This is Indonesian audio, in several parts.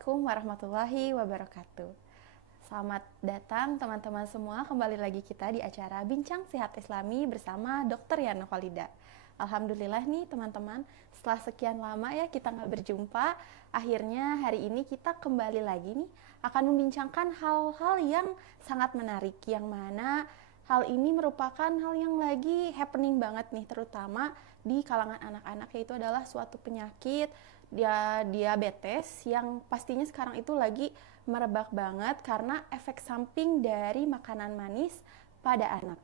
Assalamualaikum warahmatullahi wabarakatuh. Selamat datang teman-teman semua, kembali lagi kita di acara Bincang Sehat Islami bersama Dr. Yana Khalida. Alhamdulillah nih teman-teman, setelah sekian lama ya kita nggak berjumpa, akhirnya hari ini kita kembali lagi nih akan membincangkan hal-hal yang sangat menarik, yang mana hal ini merupakan hal yang lagi happening banget nih, terutama di kalangan anak-anak, yaitu adalah suatu penyakit diabetes yang pastinya sekarang itu lagi merebak banget karena efek samping dari makanan manis pada anak.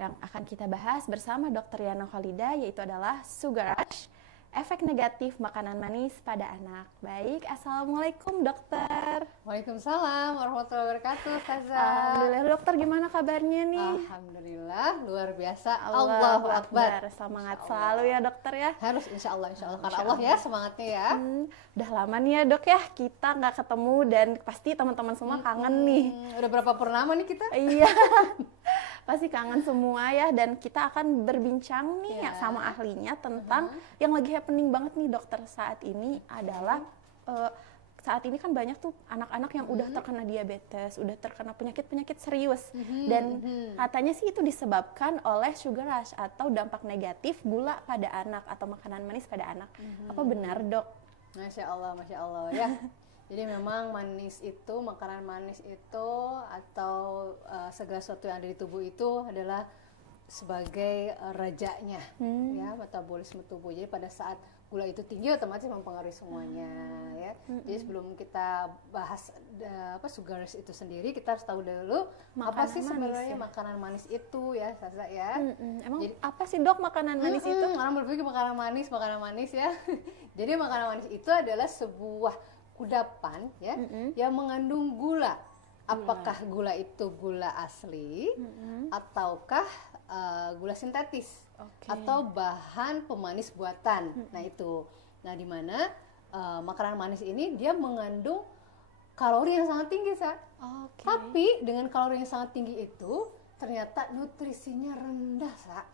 Yang akan kita bahas bersama Dr. Yana Khalida yaitu adalah sugar rush, efek negatif makanan manis pada anak. Baik, Assalamualaikum dokter. Waalaikumsalam warahmatullahi wabarakatuh, Ustazah. Alhamdulillah, dokter gimana kabarnya nih? Alhamdulillah, luar biasa. Allahu Akbar. Semangat selalu ya dokter ya. Harus insya Allah karena Allah ya semangatnya ya. Udah lama nih ya dok ya kita nggak ketemu dan pasti teman-teman semua kangen nih. Udah berapa purnama nih kita? Iya. Pasti kangen semua ya, dan kita akan berbincang nih ya sama ahlinya tentang yang lagi happening banget nih dokter saat ini adalah saat ini kan banyak tuh anak-anak yang udah terkena diabetes, udah terkena penyakit-penyakit serius dan katanya sih itu disebabkan oleh sugar rush atau dampak negatif gula pada anak atau makanan manis pada anak. Apa benar dok? Masya Allah ya. Jadi memang makanan manis itu atau segala sesuatu yang ada di tubuh itu adalah sebagai rajanya ya metabolisme tubuh. Jadi pada saat gula itu tinggi otomatis mempengaruhi semuanya ya. Jadi sebelum kita bahas sugar rush itu sendiri, kita harus tahu dulu apa sih sebenarnya makanan manis itu ya, Saza ya. Emang jadi, apa sih dok makanan manis itu? Orang berpikir makanan manis ya. Jadi makanan manis itu adalah sebuah kudapan ya yang mengandung gula. Apakah gula itu gula asli ataukah gula sintetis atau bahan pemanis buatan. Nah itu. Nah di mana makanan manis ini dia mengandung kalori yang sangat tinggi, Sa. Tapi dengan kalori yang sangat tinggi itu ternyata nutrisinya rendah, Sa.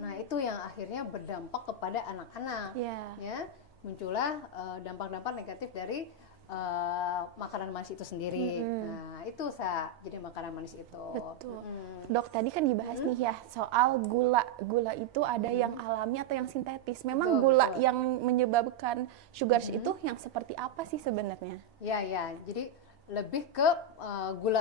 Nah itu yang akhirnya berdampak kepada anak-anak ya. Muncullah dampak-dampak negatif dari makanan manis itu sendiri. Nah, itu jadi makanan manis itu. Betul. Dok, tadi kan dibahas nih ya soal gula. Gula itu ada yang alami atau yang sintetis. Memang gula yang menyebabkan sugar rush itu yang seperti apa sih sebenarnya? Ya. Jadi lebih ke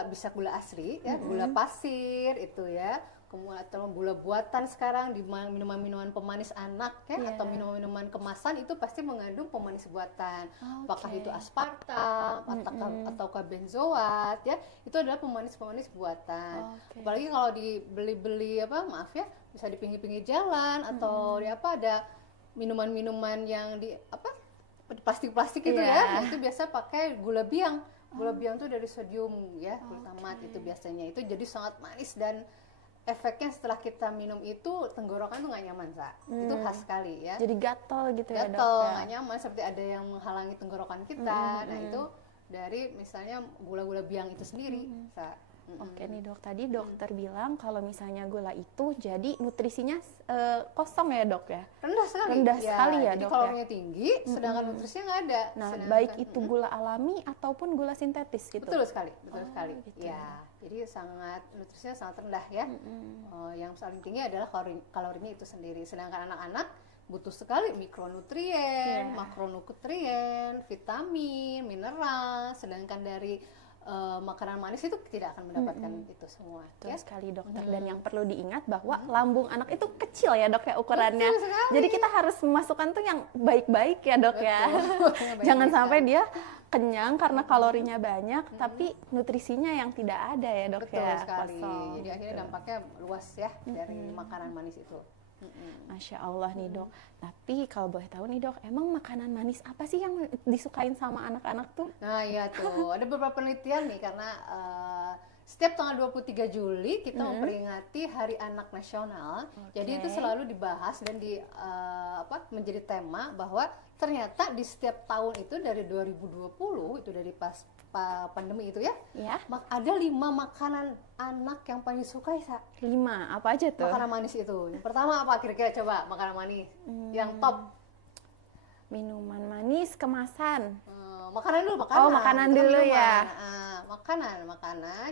bisa gula asli ya, gula pasir itu ya. Kemudian atau gula buatan sekarang di minuman-minuman pemanis anak ya, atau minuman-minuman kemasan itu pasti mengandung pemanis buatan. Apakah itu aspartam ataukah benzoat ya, itu adalah pemanis-pemanis buatan. Apalagi kalau dibeli-beli bisa di pinggir-pinggir jalan atau ada minuman-minuman yang di plastik-plastik itu ya, itu biasa pakai gula biang. Gula biang itu dari sodium ya, glutamat itu biasanya. Itu jadi sangat manis dan efeknya setelah kita minum itu tenggorokan tuh nggak nyaman, Sa. Itu khas sekali ya. Jadi gatal gitu ya, Dok. Gatal, nggak nyaman, seperti ada yang menghalangi tenggorokan kita. Nah itu dari misalnya gula-gula biang itu sendiri, Sa. Oke nih dok, tadi dokter bilang kalau misalnya gula itu jadi nutrisinya kosong ya dok ya? Rendah sekali ya jadi dok. Jadi kalorinya tinggi, sedangkan nutrisinya nggak ada. Nah baik itu gula alami ataupun gula sintetis gitu? Betul sekali. Gitu. Ya, jadi nutrisinya sangat rendah ya. Yang paling tinggi adalah kalorinya itu sendiri. Sedangkan anak-anak butuh sekali mikronutrien, makronutrien, vitamin, mineral. Sedangkan dari makanan manis itu tidak akan mendapatkan itu semua. Betul sekali dokter. Dan yang perlu diingat bahwa lambung anak itu kecil ya dok ya ukurannya. Jadi kita harus memasukkan tuh yang baik-baik ya dok ya. Jangan sampai dia kenyang karena kalorinya banyak tapi nutrisinya yang tidak ada ya dok. Betul sekali. Jadi akhirnya dampaknya luas ya dari makanan manis itu. Masya Allah nih dok. Tapi kalau boleh tahu nih dok, emang makanan manis apa sih yang disukain sama anak-anak tuh? Nah iya tuh, ada beberapa penelitian nih karena setiap tanggal 23 Juli kita memperingati Hari Anak Nasional. Jadi itu selalu dibahas dan menjadi tema bahwa ternyata di setiap tahun itu dari 2020 itu dari pas pandemi itu ya, ada 5 makanan anak yang paling disukai, Sa. 5, apa aja tuh? Makanan manis itu. Yang pertama apa kira-kira, coba makanan manis yang top? Minuman manis kemasan. makanan dulu, makanan. Oh, makanan Kita dulu minuman. ya. Makanan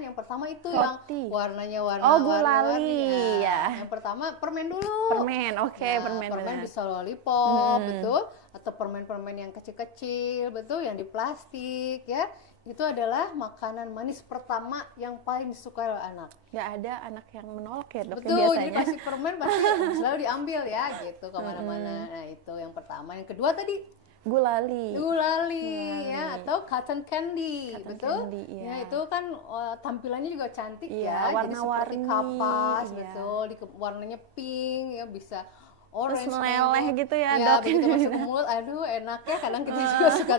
yang pertama itu Roti. yang warnanya warna Oh, warna-warni gulali ya. Yang pertama permen dulu. Permen, oke, permen permen benar. bisa lollipop, betul, atau permen-permen yang kecil-kecil, betul, yang di plastik ya. Itu adalah makanan manis pertama yang paling disukai oleh anak. Nggak ada anak yang menolak ya dok ya Betul, jadi biasanya. pasti permen pasti selalu diambil ya gitu kemana-mana. Nah itu yang pertama. Yang kedua tadi gulali ya, atau cotton candy, Cotton betul. candy, iya. Ya itu kan tampilannya juga cantik Iya, ya, jadi seperti warna-warni, kapas, iya. betul. Warnanya pink ya, bisa orange, Terus meleleh mango. gitu ya, Ya, dok. begitu masuk ke mulut, aduh enak ya. Kadang kita juga suka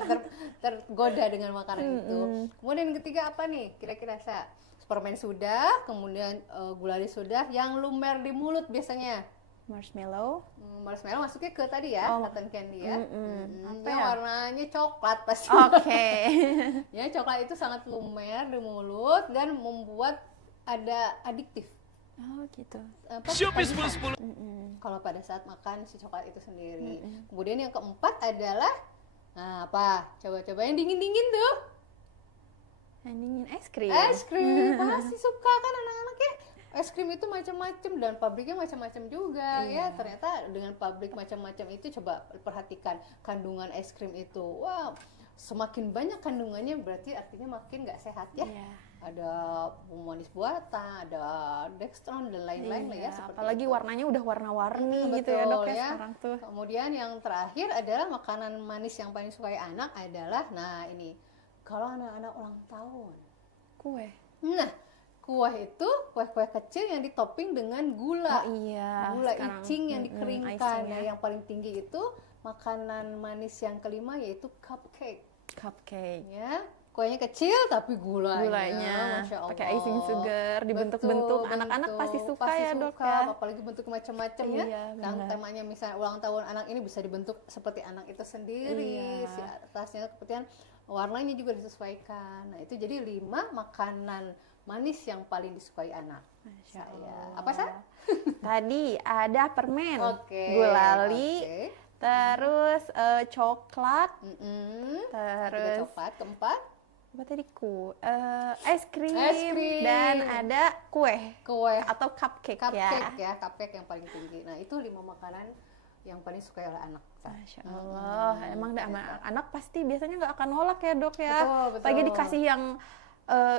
tergoda dengan makanan itu. Kemudian yang ketiga apa nih? Kira-kira saya permen sudah, kemudian gulali sudah. Yang lumer di mulut biasanya Marshmallow. marshmallow masuknya ke tadi ya, cotton candy ya. Apa Yang ya? warnanya coklat pasti. Oke. Ya, coklat itu sangat lumer di mulut dan membuat ada adiktif. Oh gitu. Kalau pada saat makan si coklat itu sendiri. Kemudian yang keempat adalah apa? Coba-coba yang dingin-dingin tuh. Yang dingin es krim. Es krim. Pasti suka kan anak-anak ya. Es krim itu macam-macam dan pabriknya macam-macam juga ya. Ternyata dengan pabrik macam-macam itu coba perhatikan kandungan es krim itu. Wow, semakin banyak kandungannya berarti artinya makin nggak sehat ya. Iya. Ada pemanis buatan, ada dextron dan lain-lain lah ya. Seperti Apalagi itu. warnanya udah warna-warni gitu Betul, ya dok ya ya. sekarang tuh. Kemudian yang terakhir adalah makanan manis yang paling disukai anak adalah, nah ini, kalau anak-anak ulang tahun. Kue. Nah, kue-kue kecil yang ditopping dengan gula. Oh iya. Gula sekarang. icing yang dikeringkan. Icing Nah, ya. yang paling tinggi itu makanan manis yang kelima yaitu cupcake. Cupcake. Ya, kuenya kecil tapi Gulanya Masya Allah. pakai icing sugar, dibentuk-bentuk. Betul, Anak-anak pasti suka pasti ya dok suka, ya. apalagi bentuk macam-macam ya. Iya, Yang benar. temanya misalnya ulang tahun anak ini bisa dibentuk seperti anak itu sendiri. Iya. Si atasnya kemudian warnanya juga disesuaikan. Nah, itu jadi 5 makanan manis yang paling disukai anak. Masya Saya. Allah. Apa Sar? Tadi ada permen, Oke. gulali, Oke. terus coklat, Tiga terus coklat. Keempat, apa tadi es krim, Es krim. dan ada kue kue. atau cupcake, Cupcake ya. ya, cupcake yang paling tinggi. Nah, itu 5 makanan yang paling disukai oleh anak. Masya Allah, emang anak pasti biasanya nggak akan nolak ya dok ya. Betul. Lagi dikasih yang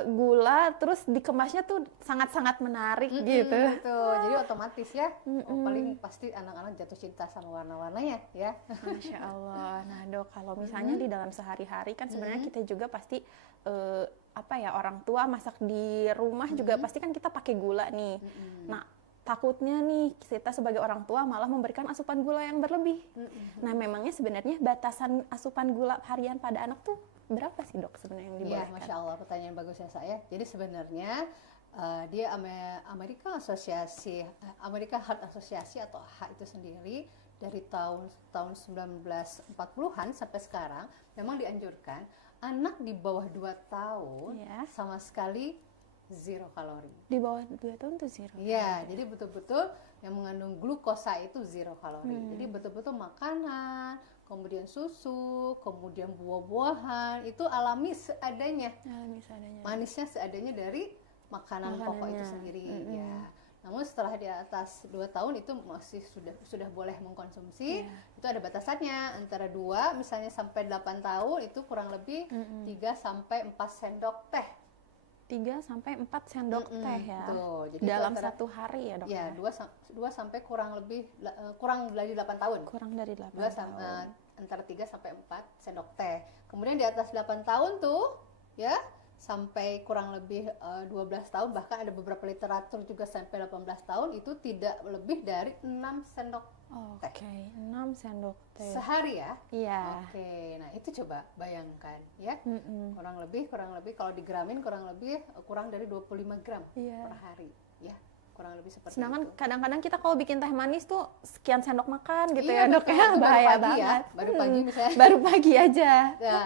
gula, terus dikemasnya tuh sangat-sangat menarik gitu. Betul. Jadi otomatis ya, paling pasti anak-anak jatuh cinta sama warna-warnanya ya. Masya Allah. Nah dok, kalau misalnya di dalam sehari-hari kan sebenarnya kita juga pasti apa ya, orang tua masak di rumah juga pasti kan kita pakai gula nih. Nah takutnya nih kita sebagai orang tua malah memberikan asupan gula yang berlebih. Nah memangnya sebenarnya batasan asupan gula harian pada anak tuh berapa sih dok sebenarnya yang Iya, dibolehkan? Masya Allah, pertanyaan bagus ya saya. Jadi sebenarnya dia Amerika Heart Association atau H itu sendiri dari tahun 1940-an sampai sekarang memang dianjurkan anak di bawah 2 tahun sama sekali 0 kalori. Di bawah 2 tahun tuh 0. Iya, jadi betul-betul yang mengandung glukosa itu 0 kalori. Jadi betul-betul makanan, kemudian susu, kemudian buah-buahan itu alami seadanya. Manisnya seadanya dari makanan pokok itu sendiri ya. Namun setelah di atas 2 tahun itu masih sudah boleh mengkonsumsi. Itu ada batasannya, antara 2 misalnya sampai 8 tahun itu kurang lebih 3 sampai 4 sendok teh. 3 sampai 4 sendok teh ya. Betul. Jadi dalam satu hari ya dok? Ya, 2 sampai kurang dari 8 tahun. Kurang dari 8 tahun. Antara 3 sampai 4 sendok teh. Kemudian di atas 8 tahun tuh ya sampai kurang lebih 12 tahun, bahkan ada beberapa literatur juga sampai 18 tahun itu tidak lebih dari 6 sendok teh. Oke, 6 sendok teh. Sehari ya? Iya. Oke, nah itu coba bayangkan ya. Kurang lebih kalau digramin kurang dari 25 gram per hari ya. Kurang lebih seperti Sedangkan itu. kadang-kadang kita kalau bikin teh manis tuh sekian sendok makan gitu Iya, ya dok betul. ya, Itu bahaya baru pagi banget. ya, baru pagi misalnya. Baru pagi aja. Ya,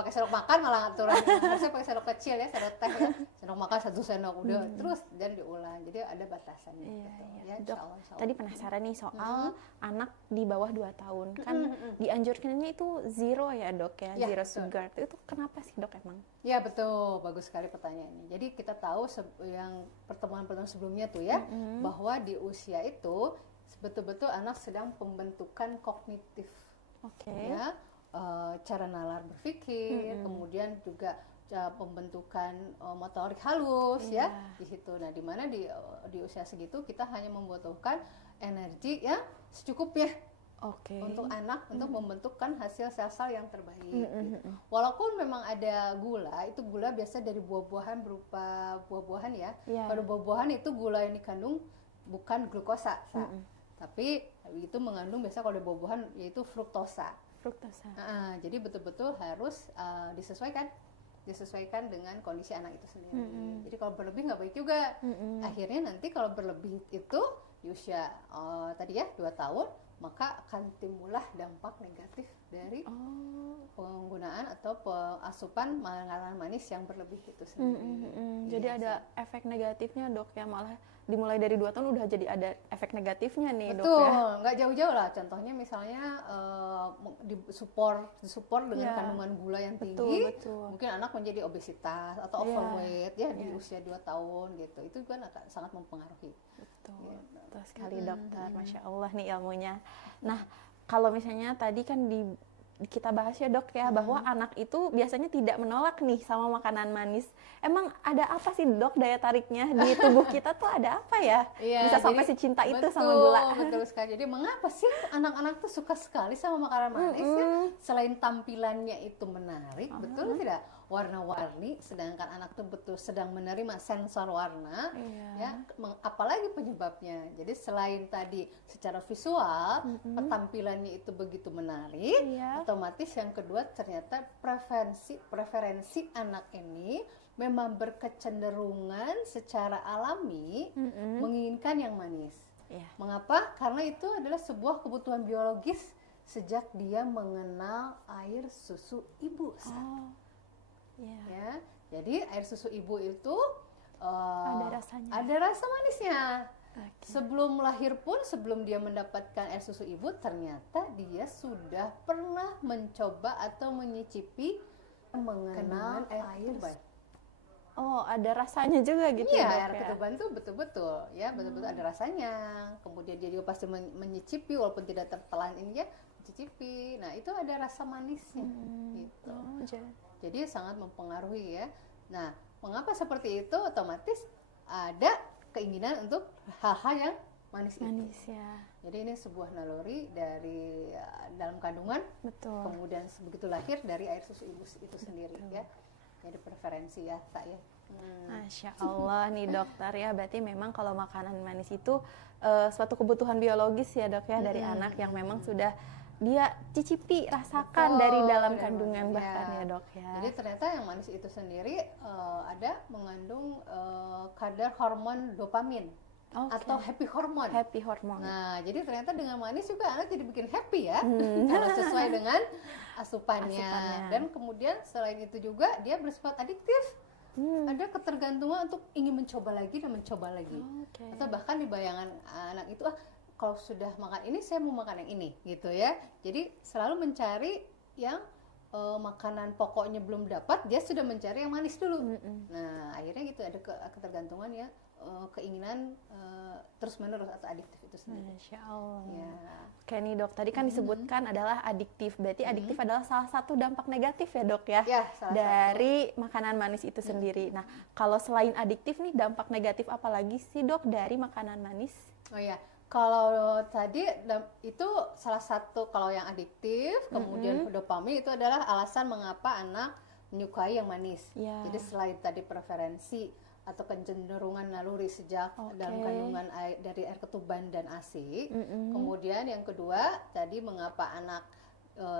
pakai sendok makan malah aturan harusnya pakai sendok kecil ya, sendok teh ya, sendok makan 1 sendok udah terus dan diulang, jadi ada batasannya Iya, gitu iya. ya. Dok, Insya Allah. tadi penasaran nih soal anak di bawah 2 tahun. Kan dianjurkannya itu zero ya dok ya, Ya, zero betul. sugar. Itu kenapa sih dok emang? Ya betul, bagus sekali pertanyaannya. Jadi kita tahu yang pertemuan-pertemuan sebelumnya tuh ya, bahwa di usia itu betul-betul anak sedang pembentukan kognitif, Oke. ya, cara nalar berpikir, kemudian juga pembentukan motorik halus Iya. ya di situ. Nah, di mana di usia segitu kita hanya membutuhkan energi ya secukupnya Oke. untuk anak untuk membentukkan hasil sel-sel yang terbaik. Gitu. Walaupun memang ada gula, itu gula biasa dari buah-buahan berupa buah-buahan ya. Iya. Pada buah-buahan itu gula yang dikandung bukan glukosa, tapi itu mengandung biasa kalau dari buah-buahan yaitu fruktosa. Fruktosa. Jadi betul-betul harus disesuaikan dengan kondisi anak itu sendiri. Jadi kalau berlebih nggak baik juga. Akhirnya nanti kalau berlebih itu di usia tadi ya 2 tahun, maka akan timbullah dampak negatif dari penggunaan atau asupan makanan manis yang berlebih itu sendiri. Jadi Iya, ada efek negatifnya dok ya, malah dimulai dari 2 tahun udah jadi ada efek negatifnya nih dok Betul, ya. nggak jauh-jauh lah. Contohnya misalnya disupport dengan Iya. kandungan gula yang tinggi, Betul. mungkin anak menjadi obesitas atau Iya. overweight ya di Iya. usia 2 tahun gitu. Itu kan akan sangat mempengaruhi. Betul, betul sekali dokter, masya Allah nih ilmunya. Nah, kalau misalnya tadi kan kita bahas ya dok ya, bahwa anak itu biasanya tidak menolak nih sama makanan manis. Emang ada apa sih dok daya tariknya di tubuh kita tuh ada apa ya? Iya, Bisa sampai jadi secinta itu betul, sama gula. Betul sekali. Jadi mengapa sih anak-anak tuh suka sekali sama makanan manis ya? Selain tampilannya itu menarik, betul tidak? Warna-warni, sedangkan anak tuh betul sedang menerima sensor warna, Iya. ya. Apalagi penyebabnya? Jadi selain tadi secara visual, tampilannya itu begitu menarik, Iya. otomatis yang kedua ternyata preferensi anak ini memang berkecenderungan secara alami menginginkan yang manis. Iya. Mengapa? Karena itu adalah sebuah kebutuhan biologis sejak dia mengenal air susu ibu. Oh, iya. Ya, jadi air susu ibu itu Ada rasanya. ada rasa manisnya. Oke. Sebelum lahir pun, sebelum dia mendapatkan air susu ibu, ternyata dia sudah pernah mencoba atau menyicipi mengenal air ketuban. Oh, ada rasanya juga gitu Iya, dok air ya. ketuban tuh betul-betul ya, betul-betul ada rasanya. Kemudian dia juga pasti menyicipi walaupun tidak tertelan ini ya, mencicipi. Nah, itu ada rasa manisnya gitu. Oh, Jadi sangat mempengaruhi ya. Nah, mengapa seperti itu? Otomatis ada keinginan untuk hal-hal yang manis itu. manis ya. Jadi ini sebuah naluri dari dalam kandungan, Betul. kemudian begitu lahir dari air susu ibu itu sendiri ya. Jadi preferensi ya, tak ya. Masya Allah nih dokter ya, berarti memang kalau makanan manis itu suatu kebutuhan biologis ya dok ya dari anak yang memang sudah dia cicipi, rasakan Betul, dari dalam benar-benar, kandungan ya. bahkan ya dok ya. Jadi ternyata yang manis itu sendiri ada mengandung kadar hormon dopamin Oke. atau happy hormone. Happy hormone. Nah, jadi ternyata dengan manis juga anak jadi bikin happy ya, kalau sesuai dengan asupannya. Dan kemudian selain itu juga dia bersifat adiktif. Ada ketergantungan untuk ingin mencoba lagi dan mencoba lagi. Oke. Atau bahkan di bayangan anak itu, kalau sudah makan ini saya mau makan yang ini, gitu ya. Jadi selalu mencari yang makanan pokoknya belum dapat, dia sudah mencari yang manis dulu. Nah, akhirnya gitu ada ketergantungan ya, keinginan terus-menerus atau adiktif itu sendiri. Masya Allah. Ya. Oke nih dok, tadi kan disebutkan adalah adiktif. Berarti adiktif adalah salah satu dampak negatif ya dok ya, Ya, salah dari makanan manis itu sendiri. Nah, kalau selain adiktif nih, dampak negatif apa lagi sih dok dari makanan manis? Oh ya, kalau tadi itu salah satu kalau yang adiktif, kemudian dopamin itu adalah alasan mengapa anak menyukai yang manis. Ya. Jadi selain tadi preferensi atau kecenderungan naluri sejak dalam kandungan dari air ketuban dan ASI, kemudian yang kedua tadi mengapa anak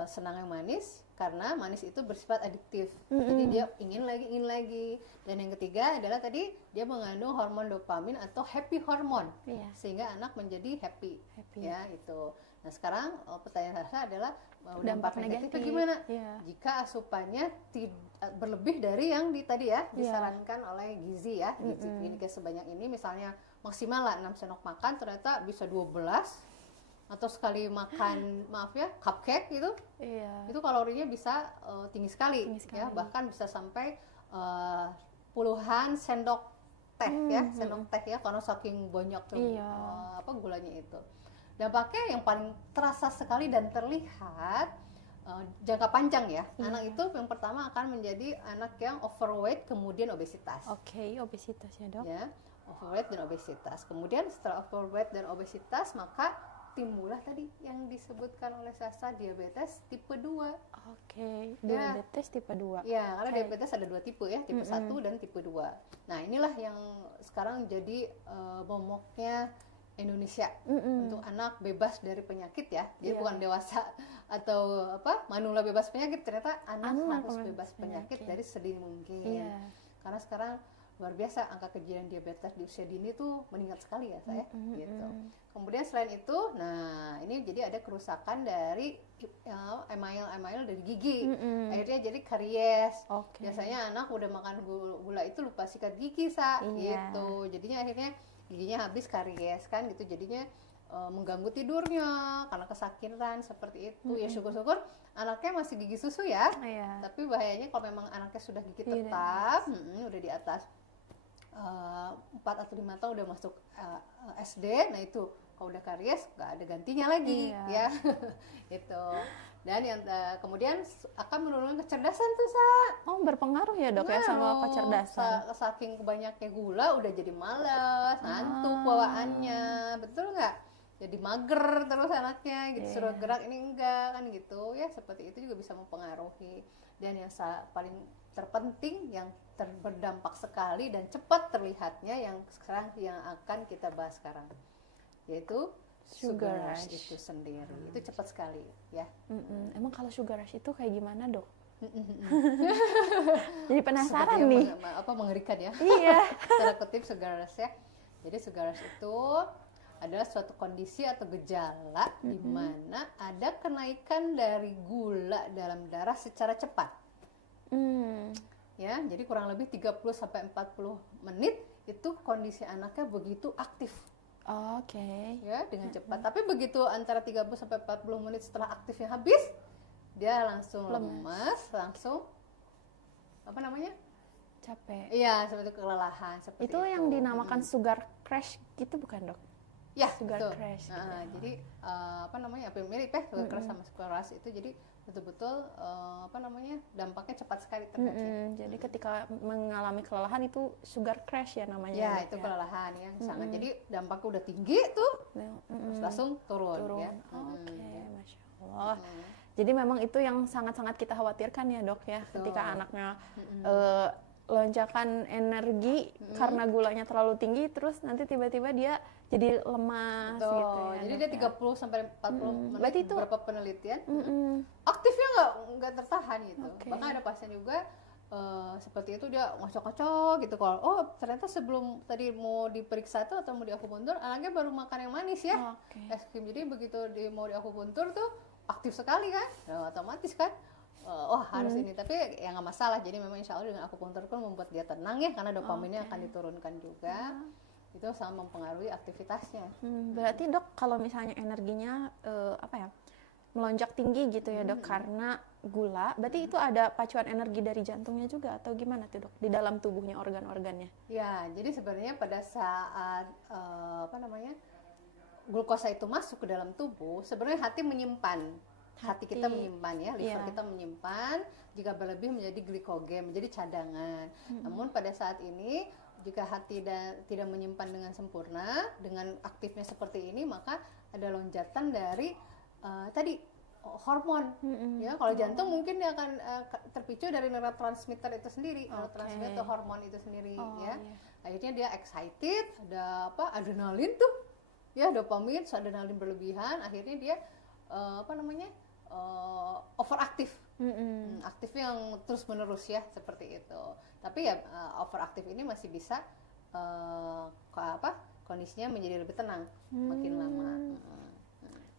senang yang manis, karena manis itu bersifat adiktif. Jadi dia ingin lagi. Dan yang ketiga adalah tadi dia mengandung hormon dopamin atau happy hormone. Iya. Sehingga anak menjadi happy. Ya, itu. Nah sekarang pertanyaan saya adalah Dampak dampak negatifnya negatif. gimana? Iya. Jika asupannya berlebih dari yang tadi ya Iya. disarankan oleh gizi ya, gizi kliniknya sebanyak ini, misalnya maksimal lah 6 sendok makan, ternyata bisa 12, atau sekali makan maaf ya cupcake gitu, Iya. itu kalorinya bisa tinggi sekali, Tinggi sekali. ya, bahkan bisa sampai puluhan sendok teh ya, sendok teh ya, karena saking banyak tuh Iya. gulanya itu. Dampaknya yang paling terasa sekali dan terlihat jangka panjang ya. Anak itu yang pertama akan menjadi anak yang overweight kemudian obesitas. Oke, obesitas ya, Dok. Ya, overweight dan obesitas. Kemudian setelah overweight dan obesitas maka timbullah tadi yang disebutkan oleh Sasa, diabetes tipe 2. Oke, Ya. diabetes tipe 2. Ya, karena Oke. diabetes ada 2 tipe ya, tipe 1 dan tipe 2. Nah, inilah yang sekarang jadi momoknya Indonesia untuk anak bebas dari penyakit ya. Jadi Iya. bukan dewasa atau manula bebas penyakit, ternyata anak Anak harus bebas bebas penyakit penyakit. dari sedini mungkin. Iya. Karena sekarang luar biasa angka kejadian diabetes di usia dini tuh meningkat sekali ya saya gitu. Kemudian selain itu, nah ini jadi ada kerusakan dari email dari gigi. Akhirnya jadi karies. Oke. Biasanya anak udah makan gula itu lupa sikat gigi Iya. gitu. Jadinya akhirnya giginya habis karies kan gitu. Jadinya mengganggu tidurnya karena kesakitan seperti itu. Ya syukur-syukur anaknya masih gigi susu ya. Iya. Tapi bahayanya kalau memang anaknya sudah gigi Iya, tetap, udah di atas 4 atau 5 tahun udah masuk SD, nah itu kalau udah karies nggak ada gantinya lagi Iya. ya. Itu. Dan yang kemudian akan menurunkan kecerdasan tuh Oh, berpengaruh ya, Dok, ya sama Ngaruh. kecerdasan. Saking banyaknya gula udah jadi malas, ngantuk bawaannya, betul nggak? Jadi mager terus anaknya gitu, Iya. suruh gerak ini enggak kan gitu ya, seperti itu juga bisa mempengaruhi. Dan yang paling terpenting yang berdampak sekali dan cepat terlihatnya yang sekarang yang akan kita bahas sekarang, yaitu sugar Sugar rush rush. itu sendiri. Itu cepat sekali ya. Emang kalau sugar rush itu kayak gimana, Dok? Jadi penasaran Sepertinya nih. mengerikan ya. Iya. Tanda kutip sugar rush ya. Jadi sugar rush itu adalah suatu kondisi atau gejala di mana ada kenaikan dari gula dalam darah secara cepat. Hmm. Ya, jadi kurang lebih 30 sampai 40 menit itu kondisi anaknya begitu aktif Oke. ya dengan cepat. Tapi begitu antara 30 sampai 40 menit setelah aktifnya habis, dia langsung lemas, langsung apa namanya? Capek. Iya, seperti kelelahan seperti Itu yang dinamakan sugar crash gitu bukan, Dok? ya, sugar betul. crash gitu ya. Jadi hampir mirip ya sugar crash sama sugar rush itu, jadi betul-betul dampaknya cepat sekali terjadi. Jadi ketika mengalami kelelahan itu sugar crash ya namanya. Ya, Dok, itu kelelahan ya sangat. Jadi dampaknya udah tinggi tuh, terus langsung turun. Ya. Oke, Masya Allah. Jadi memang itu yang sangat-sangat kita khawatirkan ya, Dok ya, ketika anaknya lonjakan energi karena gulanya terlalu tinggi, terus nanti tiba-tiba dia jadi lemas Betul. gitu ya. Jadi Dok, dia ya. 30 sampai 40 menit, Berarti itu- beberapa penelitian Mm-mm. aktifnya nggak tertahan gitu. Oke. Bahkan ada pasien juga seperti itu, dia ngocok-ngocok gitu, kalau ternyata sebelum tadi mau diperiksa tuh atau mau diakupuntur, anaknya baru makan yang manis ya, Oke. es krim. Jadi begitu mau diakupuntur tuh aktif sekali kan, otomatis kan harus ini. Tapi ya nggak masalah, jadi memang insya Allah dengan akupuntur pun membuat dia tenang ya, karena dopaminnya akan diturunkan juga. Itu sama mempengaruhi aktivitasnya. Berarti, Dok, kalau misalnya energinya melonjak tinggi gitu ya, Dok, karena gula, berarti itu ada pacuan energi dari jantungnya juga atau gimana tuh, Dok, di dalam tubuhnya, organ-organnya? Ya, jadi sebenarnya pada saat glukosa itu masuk ke dalam tubuh, sebenarnya hati menyimpan. Hati kita menyimpan ya, liver kita menyimpan, jika berlebih menjadi glikogen, menjadi cadangan. Namun pada saat ini jika hati tidak menyimpan dengan sempurna, dengan aktifnya seperti ini, maka ada lonjatan dari tadi hormon. Ya, kalau jantung mungkin dia akan terpicu dari neurotransmitter itu sendiri, neurotransmitter hormon itu sendiri ya. Iya. Akhirnya dia excited, ada adrenalin tuh. Ya, dopamin, adrenalin berlebihan, akhirnya dia overaktif. Aktifnya yang terus menerus ya, seperti itu. Tapi ya overaktif ini masih bisa kondisinya menjadi lebih tenang makin lama.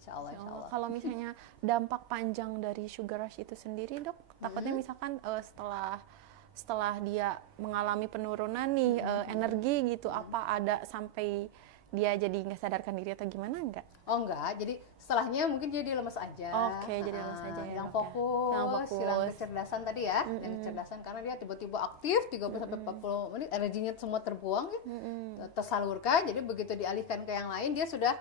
Insya Allah, insya Allah. Kalau misalnya dampak panjang dari sugar rush itu sendiri dok, takutnya misalkan setelah dia mengalami penurunan nih energi gitu, apa ada sampai dia jadi nggak sadarkan diri atau gimana enggak? Oh enggak, jadi setelahnya mungkin jadi lemes aja. Oke, jadi lemes aja ya, yang dok, fokus, yang fokus. hilang kecerdasan tadi ya, yang kecerdasan karena dia tiba-tiba aktif 30-40 menit, energinya semua terbuang ya, tersalurkan, jadi begitu dialihkan ke yang lain dia sudah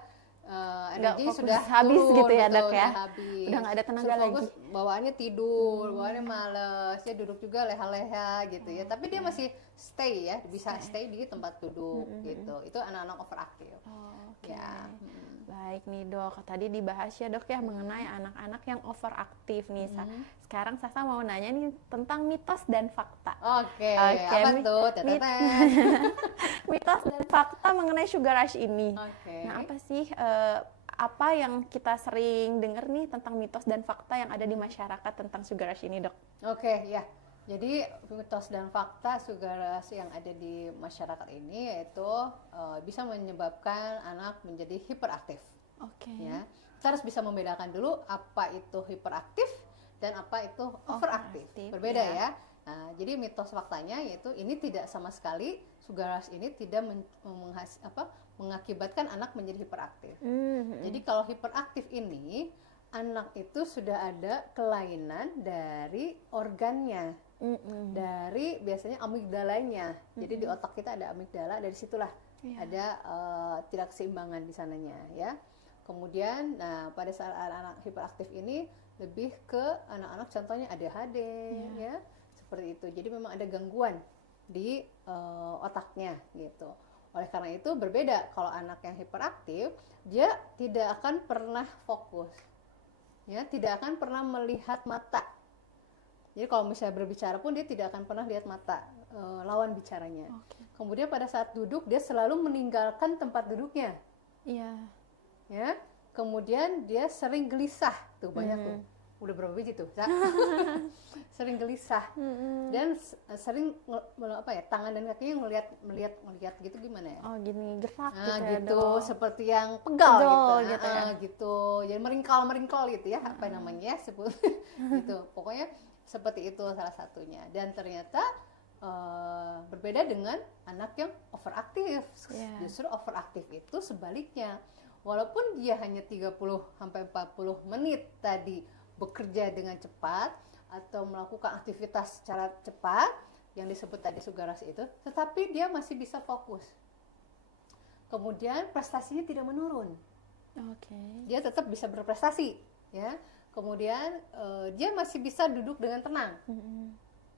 energi fokus, sudah habis turun, gitu ya, betul, dok ya? habis. Udah nggak ada tenaga Sudah lagi. fokus, bawaannya tidur, bawaannya males, dia duduk juga leha-leha gitu ya, tapi dia masih stay ya, bisa stay di tempat duduk gitu. Itu anak-anak overaktif. Oke. Ya. Baik nih dok, tadi dibahas ya dok ya mengenai anak-anak yang overaktif nih. Sekarang Sasa mau nanya nih tentang mitos dan fakta. Oke, Oke, apa tuh? Mitos dan fakta mengenai sugar rush ini. Oke. Nah, apa sih apa yang kita sering dengar nih tentang mitos dan fakta yang ada di masyarakat tentang sugar rush ini, dok? Oke, ya. Jadi mitos dan fakta sugar rush yang ada di masyarakat ini yaitu bisa menyebabkan anak menjadi hiperaktif. Oke. Ya, kita harus bisa membedakan dulu apa itu hiperaktif dan apa itu overaktif. Berbeda ya. Nah, jadi mitos faktanya yaitu ini tidak sama sekali sugar rush ini tidak mengakibatkan anak menjadi hiperaktif. Jadi kalau hiperaktif ini anak itu sudah ada kelainan dari organnya, dari biasanya amigdalanya. Jadi di otak kita ada amigdala, dari situlah ada tidak keseimbangan di sananya ya. Kemudian, nah pada saat anak-anak hiperaktif ini lebih ke anak-anak contohnya ADHD ya, seperti itu. Jadi memang ada gangguan di otaknya gitu. Oleh karena itu berbeda kalau anak yang hiperaktif, dia tidak akan pernah fokus. Ya, tidak akan pernah melihat mata. Jadi kalau misalnya berbicara pun dia tidak akan pernah lihat mata lawan bicaranya. Kemudian pada saat duduk dia selalu meninggalkan tempat duduknya. Iya. Ya. Kemudian dia sering gelisah. Tuh banyak tuh. Udah berapa biji tuh? Sering gelisah. Dan sering tangan dan kakinya ngelihat gitu gimana ya? Oh, gini gerak Nah, gitu ya, gitu, dok. seperti yang pegal gitu, ya. gitu. Jadi meringkal gitu ya, apa namanya ya, sebut gitu. Pokoknya seperti itu salah satunya. Dan ternyata berbeda dengan anak yang overaktif. Justru overaktif itu sebaliknya. Walaupun dia hanya 30 sampai 40 menit tadi bekerja dengan cepat atau melakukan aktivitas secara cepat yang disebut tadi sugar rush itu, tetapi dia masih bisa fokus. Kemudian prestasinya tidak menurun. Dia tetap bisa berprestasi, ya. Kemudian dia masih bisa duduk dengan tenang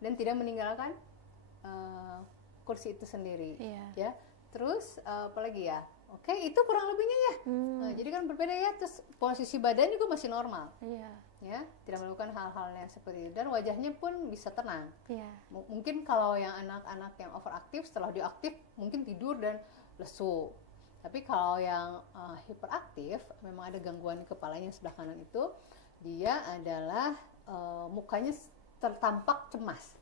dan tidak meninggalkan kursi itu sendiri, ya. Terus apalagi ya? Oke, itu kurang lebihnya ya. Nah, jadi kan berbeda ya. Terus posisi badan juga masih normal, ya, tidak melakukan hal-hal yang seperti itu dan wajahnya pun bisa tenang. Mungkin kalau yang anak-anak yang overaktif setelah diaktif mungkin tidur dan lesu. Tapi kalau yang hiperaktif memang ada gangguan di kepalanya sebelah kanan itu, dia adalah mukanya tertampak cemas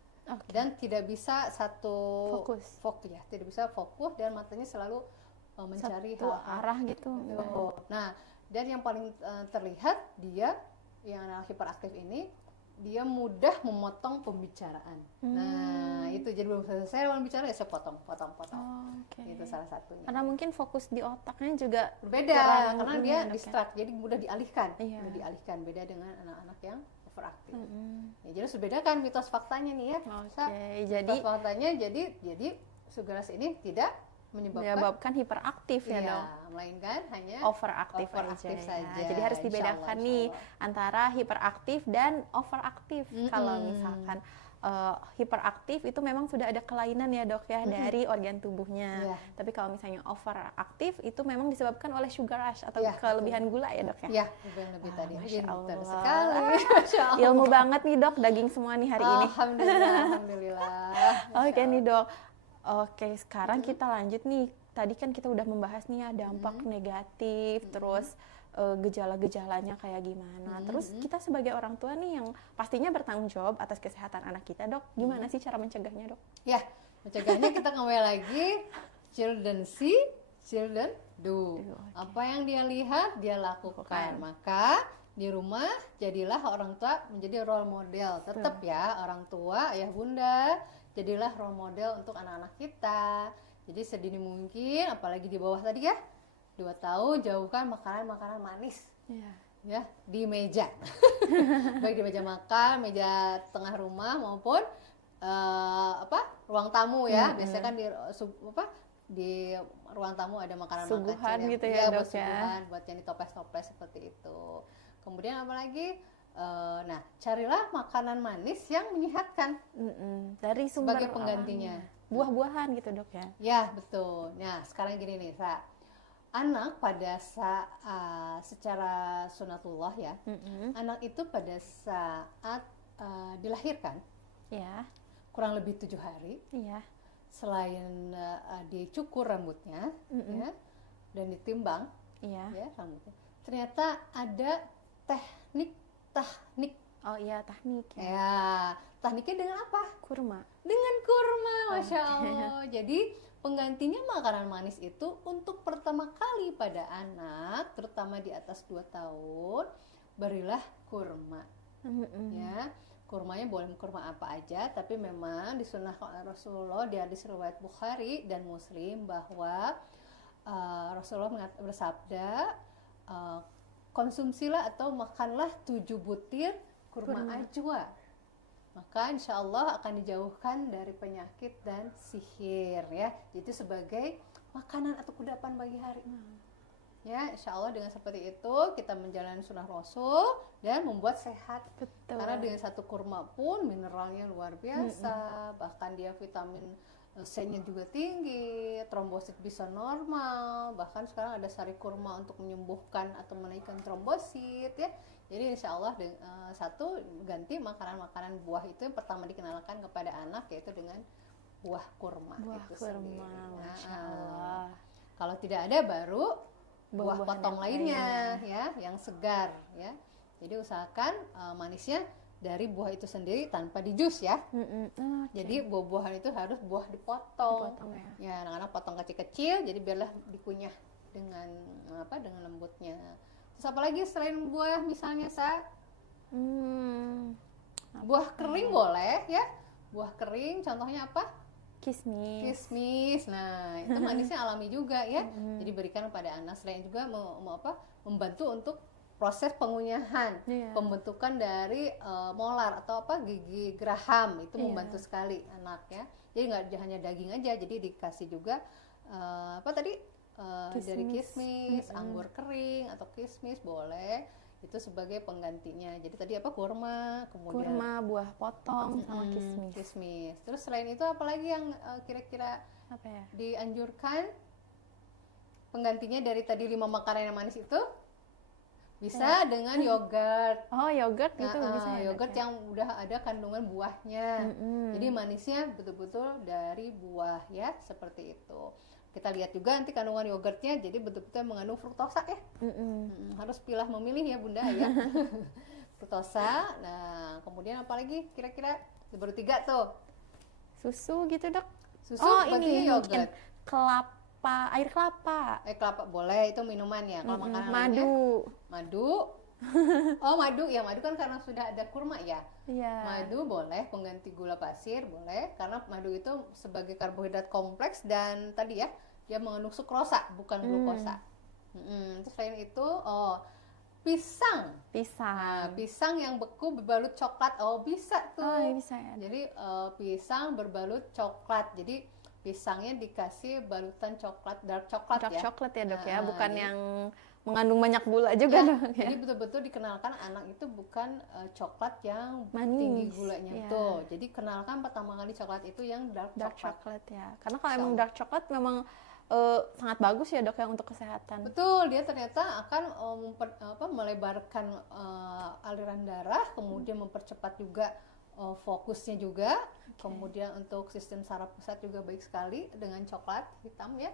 dan tidak bisa fokus ya, tidak bisa fokus dan matanya selalu mencari satu arah gitu. Nah, dan yang paling terlihat dia yang anak hiperaktif ini dia mudah memotong pembicaraan. Nah, itu jadi belum selesai bicara ya saya potong. Itu salah satunya. Karena mungkin fokus di otaknya juga berbeda karena dia distract, jadi mudah dialihkan. Mudah dialihkan, beda dengan anak-anak yang overaktif. Ya, jadi harus bedakan mitos faktanya nih ya. Mitos faktanya jadi sugar rush ini tidak menyebabkan hiperaktif ya, dok. Melainkan hanya overaktif saja. Jadi harus dibedakan nih antara hiperaktif dan overaktif. Kalau misalkan hiperaktif itu memang sudah ada kelainan ya, dok ya, dari organ tubuhnya. Tapi kalau misalnya overaktif itu memang disebabkan oleh sugar rush atau kelebihan gula ya, dok ya. Iya, lebih tadi. Masya Allah. Sekali. Ilmu banget nih, dok, daging semua nih hari ini. Alhamdulillah. Oke nih, dok. Oke, sekarang kita lanjut nih. Tadi kan kita udah membahas nih ya dampak negatif, terus gejala-gejalanya kayak gimana. Terus kita sebagai orang tua nih yang pastinya bertanggung jawab atas kesehatan anak kita, dok. Gimana sih cara mencegahnya, dok? Ya, mencegahnya kita kembali lagi children see, children do. Oke. Apa yang dia lihat dia lakukan. Maka di rumah jadilah orang tua menjadi role model. Tetap ya orang tua, ayah bunda, jadilah role model untuk anak-anak kita. Jadi sedini mungkin, apalagi di bawah tadi ya, 2 tahun jauhkan makanan-makanan manis. Iya. Ya, di meja. Baik di meja makan, meja tengah rumah maupun ruang tamu ya. Biasanya kan di ruang tamu ada makanan Suguhan kecil gitu ya, buat Dok, ya. suguhan, buat yang ditoples-toples seperti itu. Kemudian apalagi nah, carilah makanan manis yang menyehatkan Dari sumber sebagai penggantinya. Buah-buahan gitu, Dok ya. Ya, betul. Nah, sekarang gini nih, Sa. Anak pada saat secara sunatullah ya, anak itu pada saat dilahirkan Iya. kurang lebih 7 hari, Iya. selain dicukur rambutnya ya, dan ditimbang Iya. ya rambutnya, ternyata ada teknik. Oh iya, teknik ya. Ya, tekniknya dengan apa? Kurma. Dengan kurma, Masya Allah. Jadi penggantinya makanan manis itu untuk pertama kali pada anak, terutama di atas 2 tahun, berilah kurma. Ya, kurmanya boleh kurma apa aja, tapi memang disunahkan Rasulullah di hadis riwayat Bukhari dan Muslim bahwa Rasulullah bersabda, konsumsilah atau makanlah 7 butir kurma ajwa, maka insya Allah akan dijauhkan dari penyakit dan sihir ya. Jadi sebagai makanan atau kudapan pagi hari. Ya, insya Allah dengan seperti itu kita menjalani sunnah Rasul dan membuat sehat. Betul. Karena dengan satu kurma pun mineralnya luar biasa, bahkan dia vitamin C-nya juga tinggi, trombosit bisa normal, bahkan sekarang ada sari kurma untuk menyembuhkan atau menaikkan trombosit ya. Jadi insya Allah satu ganti makanan-makanan buah itu yang pertama dikenalkan kepada anak yaitu dengan buah kurma. Buah itu kurma, sendiri. Masya Allah. Kalau tidak ada baru buah Buah-buahan potong yang lainnya lainnya. ya, yang segar ya. Jadi usahakan manisnya dari buah itu sendiri tanpa dijus ya. Jadi buah-buahan itu harus buah dipotong. Ya, anak-anak potong kecil-kecil jadi biarlah dikunyah dengan dengan lembutnya. Terus apalagi selain buah misalnya buah kering boleh ya. Buah kering contohnya apa? Kismis. Nah, itu manisnya alami juga ya. Jadi berikan kepada anak, selain juga membantu untuk proses pengunyahan, pembentukan dari molar atau gigi geraham itu membantu sekali anak ya. Jadi nggak hanya daging aja, jadi dikasih juga dari kismis, anggur kering atau kismis boleh, itu sebagai penggantinya. Jadi tadi kurma, kemudian buah potong sama kismis. Terus selain itu apalagi yang kira-kira apa ya? Dianjurkan penggantinya dari tadi 5 makanan yang manis itu? Bisa dengan yogurt. Oh, yogurt itu bisa ya? Yogurt yang udah ada kandungan buahnya. Jadi manisnya betul-betul dari buah ya, seperti itu. Kita lihat juga nanti kandungan yogurtnya, jadi betul-betul mengandung fruktosa ya. Harus pilah memilih ya Bunda ya. Fruktosa. Nah, kemudian apalagi kira-kira baru 3 tuh. Susu gitu, Dok? Susu ini yogurt. Air kelapa. Air kelapa boleh, itu minuman ya. Kalau makanan lainnya, madu. Oh, madu ya, madu kan karena sudah ada kurma ya. Iya. Madu boleh, pengganti gula pasir boleh, karena madu itu sebagai karbohidrat kompleks dan tadi ya dia mengandung sukrosa bukan glukosa. Terus selain itu pisang. Nah, pisang yang beku berbalut coklat, bisa tuh. Oh, bisa ya. Jadi pisang berbalut coklat, jadi pisangnya dikasih balutan coklat, dark coklat ya. Dark coklat ya, Dok ya, bukan yang mengandung banyak gula juga, Dok ya. Jadi betul-betul dikenalkan anak itu bukan coklat yang manis, tinggi gulanya tuh. Jadi kenalkan pertama kali coklat itu yang dark coklat ya. Karena kalau emang dark coklat memang sangat bagus ya, Dok ya, untuk kesehatan. Betul, dia ternyata akan melebarkan aliran darah, kemudian mempercepat juga fokusnya juga. Kemudian untuk sistem saraf pusat juga baik sekali dengan coklat hitam ya.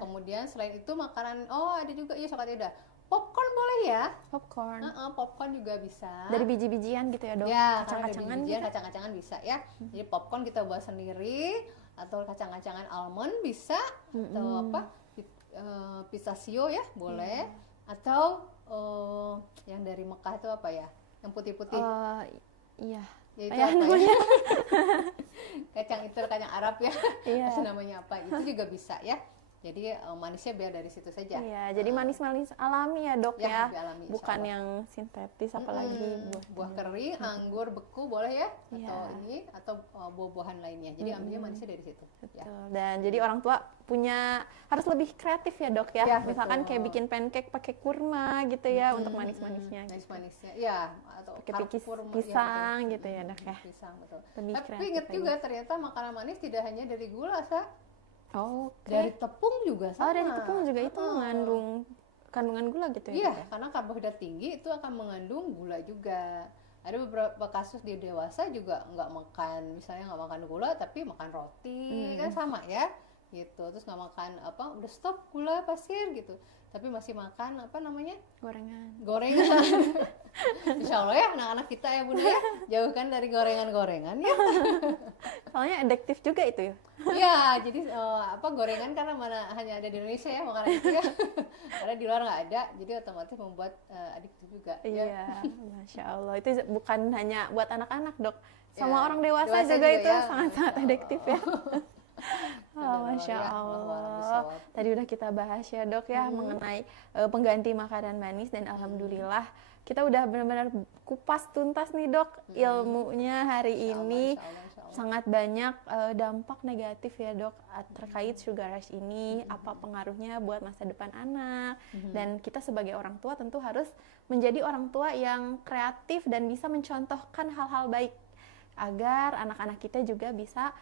Kemudian selain itu makanan, ada juga ya coklatnya udah. Popcorn boleh ya? Popcorn. Popcorn juga bisa. Dari biji-bijian gitu ya, Dok? Ya, kacang-kacangan gitu. Kacang-kacangan bisa ya. Jadi popcorn kita buat sendiri atau kacang-kacangan almond bisa atau pistachio ya, boleh. Atau yang dari Mekah itu apa ya? Yang putih-putih. Iya. Ya itu Ya, apa ya? namanya. Kacang itu kacang Arab ya. Iya. Masih namanya apa? Itu juga bisa ya. Jadi manisnya biar dari situ saja. Iya, jadi manis-manis alami ya dok Ya, ya, lebih alami, insya bukan Allah. yang sintetis apalagi buah kering, anggur beku boleh ya, Iya. atau buah-buahan lainnya. Jadi ambilnya manisnya dari situ. Ya. Betul. Dan jadi orang tua harus lebih kreatif ya dok ya. Ya, Misalkan betul. kayak bikin pancake pakai kurma gitu ya untuk manis-manisnya. Gitu. Manis-manisnya, ya, atau Pakai karpur, pisang ya, gitu ya dok ya. pisang betul. Lebih Tapi kreatif ingat aja. juga ternyata makanan manis tidak hanya dari gula, Sa. Oke. Dari tepung juga Oh sama. dari tepung juga itu mengandung kandungan gula gitu ya? Iya, Dok, ya? karena karbohidrat tinggi itu akan mengandung gula juga. Ada beberapa kasus di dewasa juga nggak makan, misalnya nggak makan gula tapi makan roti, kan sama ya, gitu. Terus nggak makan udah stop gula pasir gitu, tapi masih makan Gorengan. gorengan. Insya Allah ya anak-anak kita ya bunda ya, jauhkan dari gorengan-gorengan ya. Soalnya adiktif juga itu ya? Iya, jadi gorengan karena hanya ada di Indonesia ya makanan itu ya. Karena di luar nggak ada, jadi otomatis membuat adiktif juga. Ya. Iya, Masya Allah. Itu bukan hanya buat anak-anak dok, sama Ya, orang dewasa dewasa juga juga itu ya. sangat-sangat Masya adiktif ya. Allah. Masya Ya, Allah. Allah. Tadi udah kita bahas ya dok ya mengenai pengganti makanan manis dan alhamdulillah kita udah benar-benar kupas tuntas nih dok ilmunya hari ini. Insya Allah. Sangat banyak dampak negatif ya dok terkait sugar rush ini, apa pengaruhnya buat masa depan anak, dan kita sebagai orang tua tentu harus menjadi orang tua yang kreatif dan bisa mencontohkan hal-hal baik agar anak-anak kita juga bisa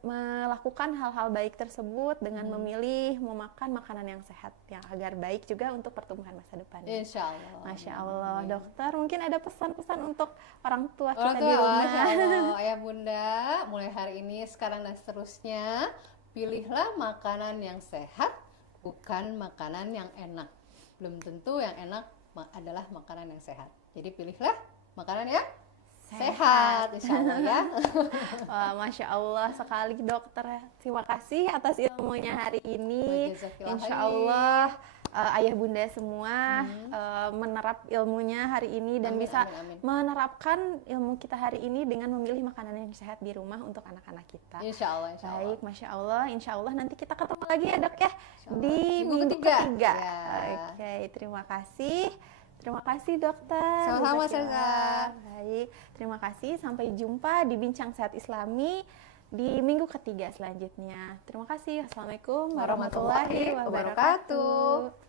melakukan hal-hal baik tersebut dengan memilih memakan makanan yang sehat yang agar baik juga untuk pertumbuhan masa depan. Insya Allah. Masya Allah, dokter mungkin ada pesan-pesan untuk orang tua Orang kita tua, di rumah. Masya Allah. Ayah bunda, mulai hari ini, sekarang dan seterusnya, pilihlah makanan yang sehat, bukan makanan yang enak. Belum tentu yang enak adalah makanan yang sehat. Jadi pilihlah makanan yang sehat, insya Allah ya. Wah, Masya Allah sekali dokter. Terima kasih atas ilmunya hari ini. Jazakillah Insya khair. Allah ayah bunda semua menerap ilmunya hari ini dan Amin, bisa amin, amin. menerapkan ilmu kita hari ini dengan memilih makanan yang sehat di rumah untuk anak-anak kita. Insya Allah, insya Allah. Baik, Masya Allah. Insya Allah nanti kita ketemu lagi ya dok ya Allah. di Minggu minggu ketiga. ketiga. Ya. Oke, terima kasih. Terima kasih dokter. Sama-sama, Jazakillah. Seza. Baik, terima kasih. Sampai jumpa di Bincang Sehat Islami di minggu ketiga selanjutnya. Terima kasih. Assalamualaikum warahmatullahi wabarakatuh.